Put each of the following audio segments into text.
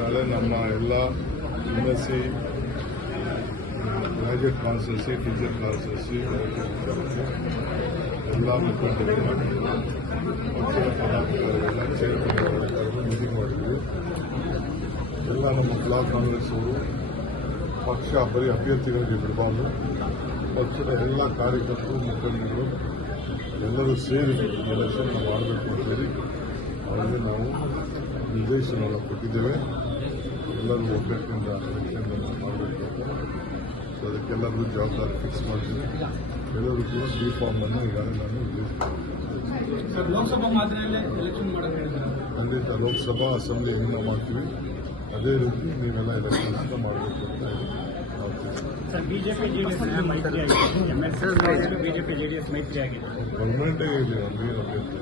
ನಾಳೆ ನಮ್ಮ ಎಲ್ಲ M S C graduate constituency teacher constituency ಎಲ್ಲ ಮುಖಂಡರು ಪಕ್ಷದ ಮೀಟಿಂಗ್ ಮಾಡಿದ್ವಿ ಎಲ್ಲ ನಮ್ಮ ಬ್ಲಾಕ್ ಕಾಂಗ್ರೆಸ್ ಅವರು ಪಕ್ಷ ಬರೀ ಅಭ್ಯರ್ಥಿಗಳಿಗೆ ಬಿಡಬಾರ್ದು. ಪಕ್ಷದ ಎಲ್ಲ ಕಾರ್ಯಕರ್ತರು, ಮುಖಂಡರು ಎಲ್ಲರೂ ಸೇರಿ ಎಲೆಕ್ಷನ್ ಮಾಡಬೇಕು ಅಂತೇಳಿ ಅವರಿಗೆ ನಾವು ನಿರ್ದೇಶನವನ್ನು ಕೊಟ್ಟಿದ್ದೇವೆ ಎಲ್ಲರೂ ಒಗ್ಗಟ್ಟಿನಿಂದ ಎಲೆಕ್ಷನ್ ಮಾಡಬೇಕು. ಅಂತ ಸೊ ಅದಕ್ಕೆಲ್ಲರಿಗೂ ಜವಾಬ್ದಾರಿ ಫಿಕ್ಸ್ ಮಾಡ್ತೀವಿ. ಎಲ್ಲರೂ ಕೂಡ ಬಿ ಫಾರ್ಮ್ ಅನ್ನು ಈಗಾಗಲೇ ನಾನು ರಿಲೀಸ್ ಮಾಡಿದ್ದೀನಿ ಖಂಡಿತ ಲೋಕಸಭಾ ಅಸೆಂಬ್ಲಿ ಹೆಂಗೆ ನಾವು ಮಾಡ್ತೀವಿ? ಅದೇ ರೀತಿ ನೀವೆಲ್ಲ ಎಲೆಕ್ಷನ್ಸ್ನ ಮಾಡಬೇಕು ಅಂತ ನಾವು ತಿಳಿಸ್ತೀವಿ. ಸರ್ ಬಿಜೆಪಿ ಜೆಡಿಎಸ್ ಮೈತ್ರಿ ಆಗಿದೆ. ಬಿಜೆಪಿ ಜೆಡಿಎಸ್ ಮೈತ್ರಿ ಆಗಿದೆ. ಗೌರ್ಮೆಂಟೇ ಇದೆ ಅಲ್ಲಿ ಅಭ್ಯರ್ಥಿ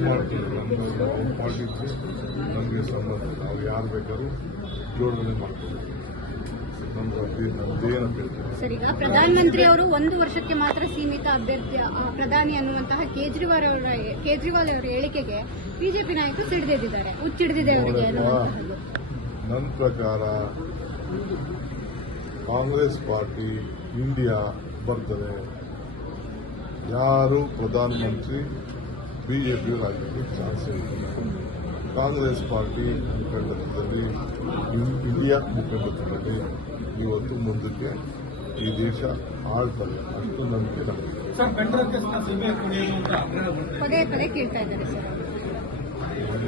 ಮಾಡ್ತೀವಿ ನಮ್ಮ ನಮ್ಮ ನಮಗೆ ಸಂಬಂಧ ನಾವು ಯಾರು ಬೇಕಾದ್ರೂ ಜೋಡಣೆ ಮಾಡ್ತೀವಿ ಸರ್ ಈಗ ಪ್ರಧಾನಮಂತ್ರಿ ಅವರು ಒಂದು ವರ್ಷಕ್ಕೆ ಮಾತ್ರ ಸೀಮಿತ ಅಭ್ಯರ್ಥಿ ಪ್ರಧಾನಿ ಅನ್ನುವಂತಹ ಕೇಜ್ರಿವಾಲ್ ಅವರ ಕೇಜ್ರಿವಾಲ್ ಅವರ ಹೇಳಿಕೆಗೆ ಬಿಜೆಪಿ ನಾಯಕರು ಸಿಡಿದಿದ್ದಾರೆ ಹುಚ್ಚಿಡಿದಿದೆ ಅವರಿಗೆ ನನ್ನ ಪ್ರಕಾರ ಕಾಂಗ್ರೆಸ್ ಪಾರ್ಟಿ ಇಂಡಿಯಾ ಬರ್ತದೆ. ಯಾರು ಪ್ರಧಾನಮಂತ್ರಿ ಬಿಜೆಪಿಯವರಾಗಲಿಕ್ಕೆ ಚಾನ್ಸ್ ಇಲ್ಲ. ಕಾಂಗ್ರೆಸ್ ಪಾರ್ಟಿ ಮುಖಂಡತ್ವದಲ್ಲಿ ಇಂಡಿಯಾ ಮುಖಂಡತ್ವದಲ್ಲಿ ಇವತ್ತು ಮುಂದಕ್ಕೆ ಈ ದೇಶ ಆಳ್ತದೆ ಅಷ್ಟು ನಂಬಿಕೆ ಅಂತ ಸರ್.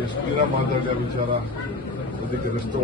ಎಷ್ಟು ದಿನ ಮಾತಾಡಿದ ವಿಚಾರ? ಅದಕ್ಕೆ ರೆಸ್ಟ್